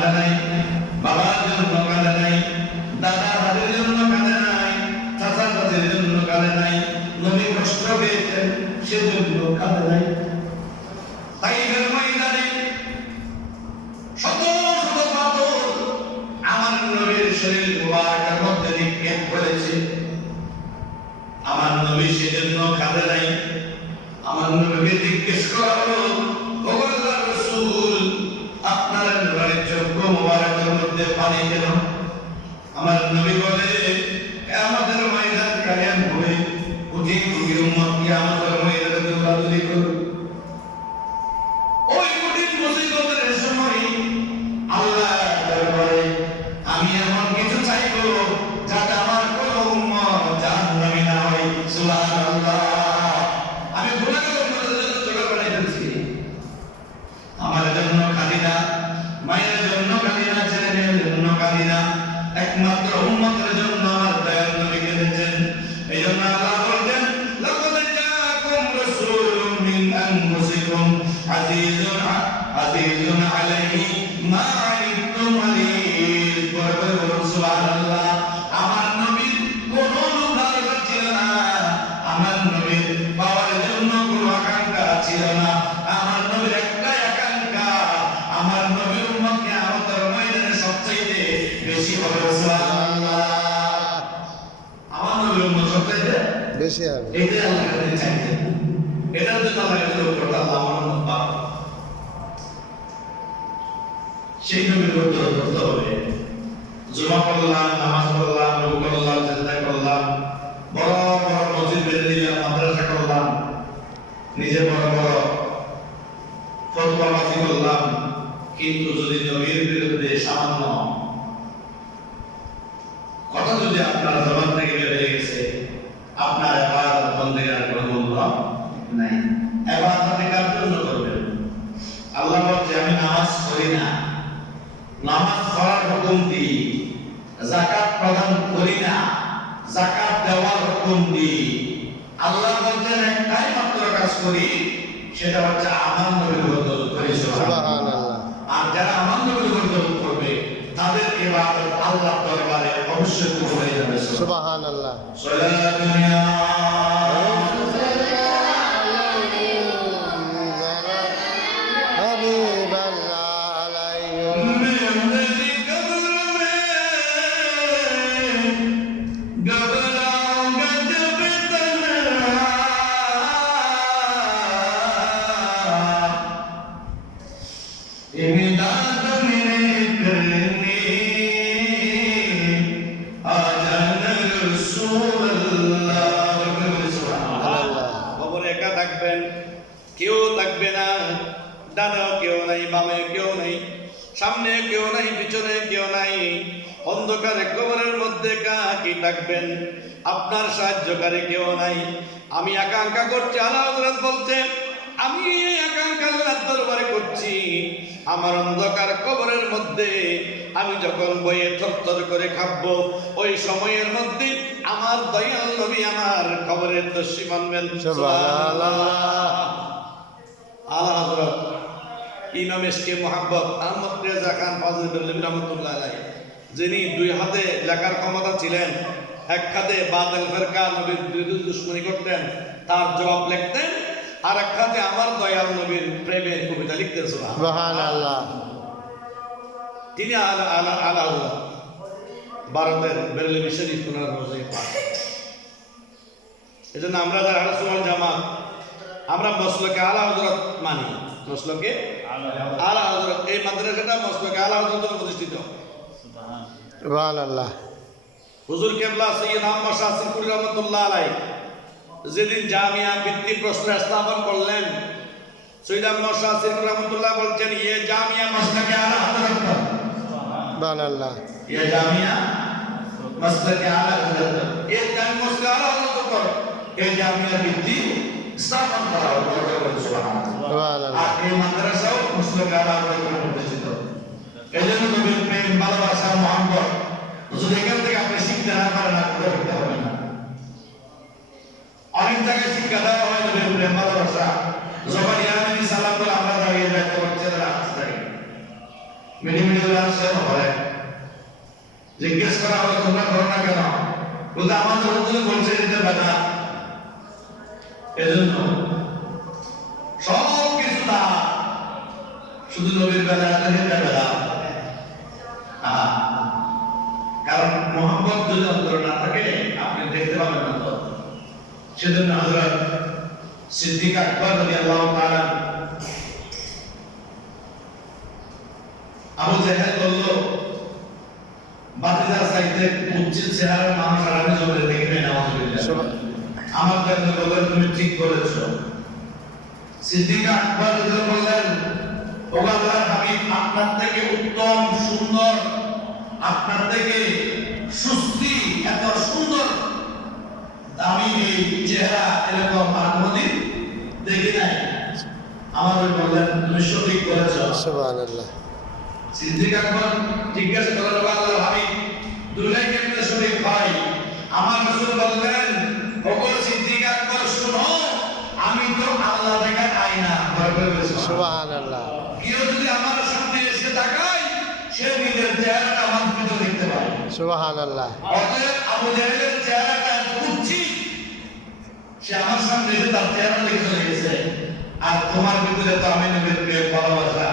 কাঁদে নাই, বাবার জন্য কাঁদে নাই, দাদা দাদির জন্য কাঁদে নাই, চাচা চাচির জন্য কাঁদে নাই, নবী কষ্ট পেয়েছেন সেজন্য কাঁদে নাই। তাইফের ময়দানে শত শত পাথর আমার নবীর শরীর মুবারকের মধ্যে নিক্ষেপ করেছে, আমার নবী সেজন্য কাঁদে নাই। আমার নবীকে জিজ্ঞেস করা হলো, ও আল্লাহর রাসূল, আপনার নবীর চক্ষু মুবারকের মধ্যে পানি কেন? আমার নবী বলে, কিয়ামতের ময়দান কায়েম হবে, কোটি কোটি উম্মত কিয়ামতের ময়দানে দৌড়াদৌড়ি করবে। ওই কঠিন মুসিবতের সময় আল্লাহ দরবারে আমি এমন কিছু চাইবো যাতে আমার কোন উম্মত জাহান্নামী না হয়। সুবহানাল্লাহ। আমি গুনাহগার উম্মতের জন্য দোয়া বানাই ফেলছি। আমার জন্য কাঁদি না, মায়ের জন্য কাঁদি না, ছেলে মেয়ের জন্য কাঁদি না, একমাত্র উম্মতের জন্য আমার দয়াল নবী কেঁদেছেন। এই জন্য আল্লাহ বলতেন, লাকাদ জাআকুম রাসূলুম মিন আনফুসিকুম আজিজুন আলাইহি মা আনিতুম হারিস। বলবেন সুবহানাল্লাহ। আমার নবীর কোনো ভালোবাসা ছিল না, আমার নবীর পাওয়ার জন্য কোনো আকাঙ্ক্ষা ছিল না, আমার নবীর একটাই আকাঙ্ক্ষা, আমার নবীর উম্মত কিয়ামতের ময়দানে সবচেয়ে বেশি হবে। সুবহানাল্লাহ। আমার নবীর উম্মত সবচেয়ে বেশি হবে, এইটাই আল্লাহ কাছে চাইতেন। এটার জন্য আল্লাহ কাছে দোয়া করতে, আল্লাহ আমার উম্মত পাক সেই নবীর করতে হবে। জুমা পড়লাম, নামাজ পড়লাম, রুকু করলাম, সিজদা করলাম, বড় বড় মসজিদ বেঁধে দিলাম, মাদ্রাসা করলাম, নিজে বড় বড় ফতোয়াবাজি করলাম, কিন্তু যদি নবীর বিরুদ্ধে সামান্য কথা যদি আপনার জবান থেকে বেরিয়ে গেছে, আপনার ইবাদত বন্দেগীর কোনো মূল্য নাই। ইবাদত আপনি কার জন্য করবেন? আল্লাহ বলছে, আমি নামাজ পড়ি না, নামাজ পড়ার হুকুম দিই, যাকাত প্রদান করি না, যাকাত দেওয়ার হুকুম দিই। আল্লাহ বলছেন একটাই মাত্র কাজ করি, সেটা হচ্ছে আমার নবীর বদল করি। সুবহানাল্লাহ। আর যারা আমার নবীর বদল করবে তাদের ইবাদত আল্লাহর দরবারে অবশ্যই কবুল হয়ে যাবে। সুবহানাল্লাহ। সালাতুল্লাহ কেউ থাকবে না, ডানেও কেউ নাই, বামে কেউ নাই, সামনে কেউ নাই, পিছনে কেউ নাই, অন্ধকারে কবরের মধ্যে কাকি থাকবেন, আপনার সাহায্যকারী কেউ নাই। আমি আকাঙ্ক্ষা করছি, আল্লাহ হযরত বলছেন, আমি এই আকাঙ্ক্ষা আল্লাহর দরবারে করছি, আমার অন্ধকার কবরের মধ্যে আমি যখন বইয়ে থরথর করে কাঁপবো, ওই সময়ের মধ্যে আমার দয়াল নবী আমার কবরের দর্শী মানবেন। সুবহানাল্লাহ। আল্লাহ হযরত ইমাম এসকে মোহাম্মদ আহমদ রেজা খান ফাজিল বেরলভী রহমাতুল্লাহ আলাইহি, যিনি দুই হাতে লেখার ক্ষমতা ছিলেন, এক হাতে বাতিল ফিরকা নবীর বিরুদ্ধে দুশমনী করতেন, তার জবাব লিখতেন, আর এক হাতে আমার দয়াল নবীর প্রেমের কবিতা লিখতেন। সুবহানাল্লাহ। তিনি আলা হযরত ভারতের বেরলভী শরীফ ওনার রোজায় পাক। এজন্য আমরা যারা আহলে সুন্নাত জামাত, আমরা মসলকে আলা হযরত মানি, মসলকে আলা হযরত। এই মাদ্রাসাটা মসলকে আলা হযরত প্রতিষ্ঠিত। সুবহানাল্লাহ। হুজুর কেবলা সৈয়দ আহমদ শাহ সিরকুরি রহমাতুল্লাহ আলাইহি যেদিন জামিয়া ভিত্তিক প্রশ্ন স্থাপন করলেন, সৈয়দ আহমদ শাহ সিরকুরি রহমাতুল্লাহ বলছেন, ये জামিয়া মসলকে আলা হযরত। সুবহানাল্লাহ। ये জামিয়া মসলকে আলা হযরত, এই জামিয়া মসলকে আলা হযরত পর এই জামিয়া ভিত্তি স্থাপন করা হলো। সুবহানাল্লাহ। আর এই মাদ্রাসাও মসলকে আলা হযরত প্রতিষ্ঠিত। এজন্য নবীর প্রেম, ভালোবাসা, মহব্বত যদি এখান থেকে আপনি শিখতে না পারেন, আর কোথাও শিখতে হবে না। অনেক জায়গায় শিক্ষা দেওয়া হয় নবীর প্রেম, ভালোবাসা, জবান ইয়া নবী সালাম বলে আমরা দাঁড়িয়ে যাইতে পারছি না, রাখতে থাকি। মিনিমিনি আসে হয় জিজ্ঞেস করা হলো তোমরা করো না কেন? বলতে আমাদের হুজুর বলছে এটা বেদা। এজন্য সব কিছু না, শুধু নবীর বেলা এটা বেদা। কারণ মোহাম্মদ যদি অন্তরে না থাকে আপনি দেখতে পাবেন না। তো সেজন্য হযরত সিদ্দিক আকবর রাদিয়াল্লাহু তাআলা আবু জাহেল বলল, বাতিদার সাইতে উচ্চিত চেহারার মানুষ আর আমি জমিতে দেখি নাই, নাউযুবিল্লাহ। আমার জন্য বললেন তুমি ঠিক বলেছো। সিদ্দিক আকবর রাদিয়াল্লাহু বললেন, ও আল্লাহর হাবিব, আপনার থেকে উত্তম সুন্দর, আপনার থেকে সুস্থি এত সুন্দর আমি এই চেহারা এরকম আর কোনদিন দেখি নাই। আমার ওই বললেন তুমি সঠিক বলেছো। সুবহানাল্লাহ। সিদ্দিক আকবর জিজ্ঞাসা করলেন, আল্লাহর হাবিব দুলাই কেমনে সঠিক ভাই? আমার রাসূল বললেন, ওগো সিদ্দিক আকবর শুনো, আমি তো আল্লাহ দেখার আয়না। সুবহানাল্লাহ। কেউ যদি আমার সামনে এসে তাকায় সে নিজের চেহারাটা আমার ভিতরে দেখতে পায়। সুবহানাল্লাহ। অতএব আবু জাহেলের চেহারাটা কুচ্ছি, সে আমার সামনে এসে তার চেহারা দেখে চলে গেছে। আর তোমার ভিতরে তো আমি নবীর প্রেম ভালোবাসা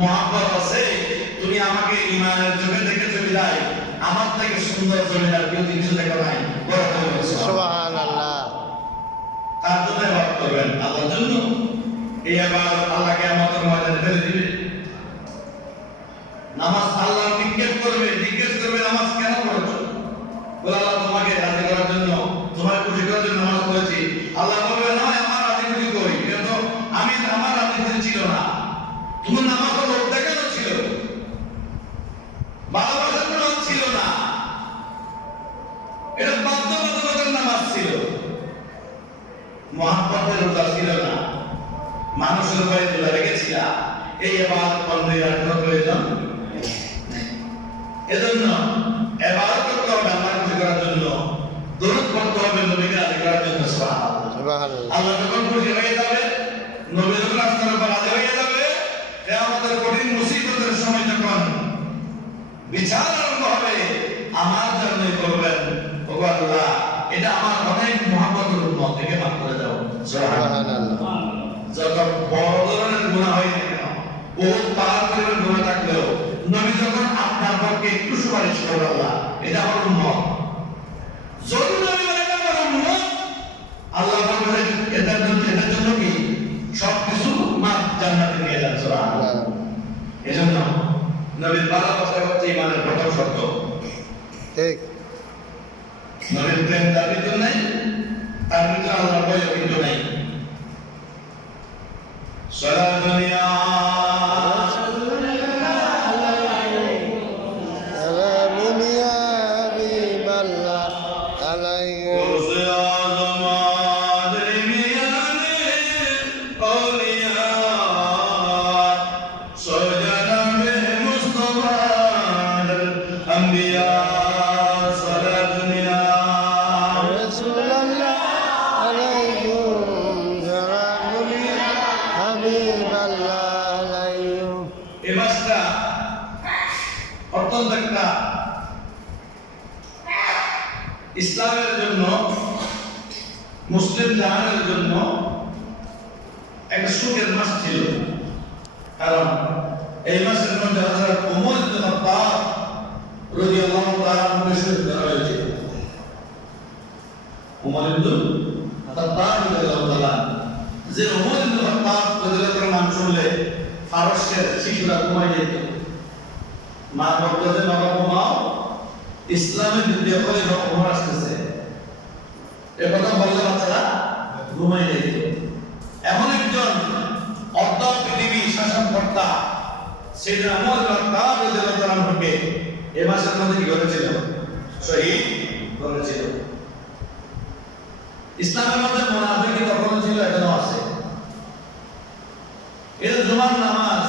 মহব্বত আছে, তুমি আমাকে ঈমানের চোখে দেখেছো বিদায় আমার থেকে সুন্দর জমিদার কেউ কিছু দেখো নাই। সুবহানাল্লাহ। তার জন্য ইবাদত করবেন, আল্লাহর জন্য। এই ইবাদত আল্লাহকে আমাদের ময়দানে ফেলে দিবে। নামাজ আল্লাহ জিজ্ঞেস করবে নামাজ কেন পড়েছো? বলে আল্লাহ তোমাকে রাজি করার জন্য, তোমার খুশি করার জন্য নামাজ পড়েছি। আল্লাহ বলবে নয়, আমার রাজি খুশি করি, কিন্তু আমি আমার রাজি খুশি ছিল না। তোমার নামাজ লোক দেখানো ছিল, ভালোবাসার নামাজ ছিল না, এটা বাধ্যবাধকতার নামাজ ছিল, মহাব্বতের রোজা ছিল না, মানুষের উপরে রোজা রেখেছিলা। এই ইবাদত বন্ধ রাখার প্রয়োজন। এজন্য ইবাদত করতে হবে আল্লাহকে খুশি করার জন্য, দরুদ পড়তে হবে নবীকে রাজি করার জন্য। সুবহানাল্লাহ। আল্লাহ যখন খুশি হয়ে যাবে, নবী যখন আপনার উপর রাজি হয়ে যাবে, কিয়ামতের কঠিন মুসিবতের সময় যখন বিচার আরম্ভ হবে, আমার জন্যই করবেন, ওগো আল্লাহ এটা আমার অনেক মহব্বতের উম্মত থেকে মাফ করে দাও। সুবহানাল্লাহ। যত বড় ধরনের গুনাহ হয় না কেন, বহুত পাপ করে গুনাহ থাকলেও নবী যখন আপনার পক্ষে একটু সুপারিশ করে, আল্লাহ এটা আমার উম্মত, যদি নবী বলে এটা আমার উম্মত, আল্লাহ বলে এটার জন্য কি সবকিছু মাফ, জান্নাতে নিয়ে যান। সুবহানাল্লাহ। এজন্য নবীর ভালোবাসা হচ্ছে ঈমানের প্রথম শর্ত। ঠিক। নবীর প্রেম তার ভিতর নাই, তার ভিতরে আল্লাহর ভয় কিন্তু নাই। সারা দুনিয়া অত্যন্ত একটা ইসলামের জন্য, মুসলিম জাহানের জন্য একটা সুখের মাস ছিল। কারণ এই মাসের মধ্যে হযরত ওমর ইবনে খাত্তাব রাদিয়াল্লাহু তাআলা আনহু শহীদ করা হয়েছে। ওমর ইবনে খাত্তাব রাদিয়াল্লাহু তাআলা, যে ওমর ইবনে খাত্তাব রাদিয়াল্লাহু তাআলা নাম শুনলে ফারসের শিশুরা ঘুমায় যেত। মা বলতো যে বাবা ঘুমাও, ইসলামের দ্বিতীয় করে ওমর আসতেছে, এ কথা বললে বাচ্চারা ঘুমাই যেত। এমন একজন অর্ধ পৃথিবী শাসনকর্তা সেদিন ওমর ইবনে খাত্তাব রাদিয়াল্লাহু তাআলা আনহুকে এই মাসের মধ্যে কি করেছিল? শহীদ করেছিল। ইসলামের মধ্যে মুনাফিকি তখন ছিল, এখনো আছে। এর জুমার নামাজ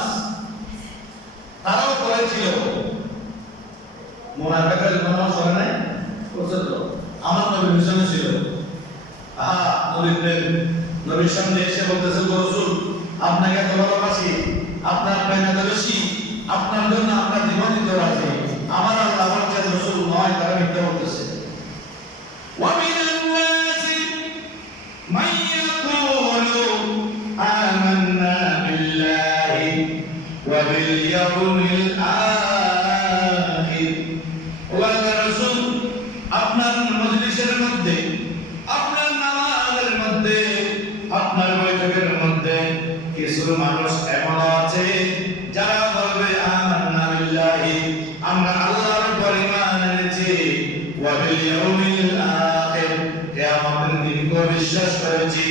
তারাও করেছিল, মুনাফিকরা নামাজ পড়ে নাই, করছে তো। আমার নবী মিশনে ছিল, নবীর সামনে এসে বলতেছে, রাসূল আপনাকে এত ভালোবাসি, আপনার প্রেম এত বেশি, আপনার জন্য আমরা জীবন দিতে রাজি। আমার আল্লাহ বলছেন রাসূল নয়, তারা মিথ্যা বলতেছে। ওয়া মিনান নাসি মান ইয়াকুলু আমান্না বিল্লাহি ওয়া বিল ইয়াউমিল আখির। ওয়া রাসূল আপনার মজলিসের মধ্যে, আপনার নামাজের মধ্যে, আপনার বৈঠকের মধ্যে কিছু মানুষ এমন আছে যারা বলবে আমান্না বিল্লাহি, আমরা আল্লাহর উপর ঈমান এনেছি, ওয়া বিল ইয়াউমিল আখির, কিয়ামতের দিনকে বিশ্বাস করেছি।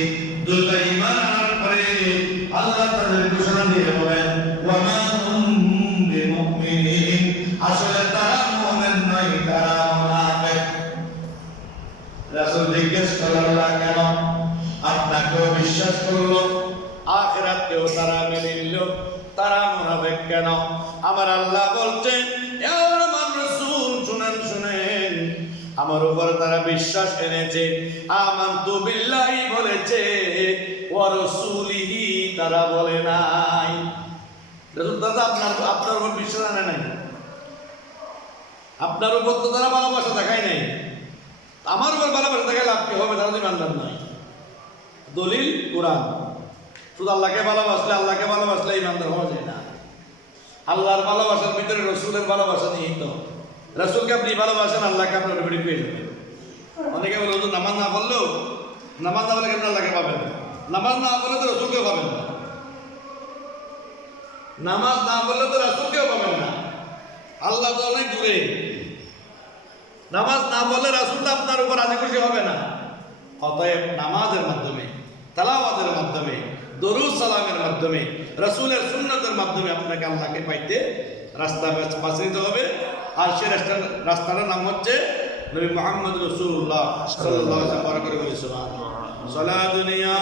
দুটো ঈমান আনার পরে আল্লাহ তাদের ঘোষণা দিয়ে বলেন ওয়া মা হুম বিমুমিনিন, আসলে তারা মুমিন নয়, তারা মুনাফিক। রাসূল জিজ্ঞেস করলেন আল্লাহ কেন আপনাকেও বিশ্বাস করলো, আখিরাতকেও তারা মেনে নিল, তারা মুনাফিক কেন? আমার আল্লাহ বলছেন এ আমার রাসূল শুনেন শুনেন, আমার উপর তারা বিশ্বাস এনেছে, আমানতু বিল্লাহি বলেছে, ওয়া রাসূলিহি তারা বলে নাই। রাসূল দাদা আপনার উপর বিশ্বাস আনে নাই, আপনার উপর তো তারা ভালোবাসা দেখায় নাই, আমার উপর ভালোবাসা দেখায় লাভ কি হবে? তারা তো ইমানদার নয়। দলিল কোরআন। শুধু আল্লাহকে ভালোবাসলে ইমানদার হওয়া যায় না। আল্লাহর ভালোবাসার ভিতরে রসুলের ভালোবাসা নিহিত। রসুলকে আপনি ভালোবাসেন, আল্লাহকে আপনার অটোমেটিক পেয়ে যাবেন। অনেকে বলে হুজুর নামাজ না পড়লেও, নামাজ না পড়লে আপনি আল্লাহকে পাবেন না, নামাজ না পড়লে তো রসুলকেও পাবেন না, নামাজ না পড়লে তো রসুলকেও পাবেন না। আল্লাহ তো অনেক দূরে। নামাজ না পড়লে রাসূলটা আপনার উপর রাজি খুশি হবে না। অতএব নামাজের মাধ্যমে, তেলাওয়াতের মাধ্যমে, দরুদ সালামের মাধ্যমে, রাসূলের সুন্নতের মাধ্যমে আপনাকে আল্লাহকে পাইতে রাস্তা বাছে নিতে হবে। আর সেই রাস্তাটার নাম হচ্ছে নবী মুহাম্মদ রাসূলুল্লাহ সাল্লাল্লাহু আলাইহি ওয়া সাল্লাম। সালাতুনিয়া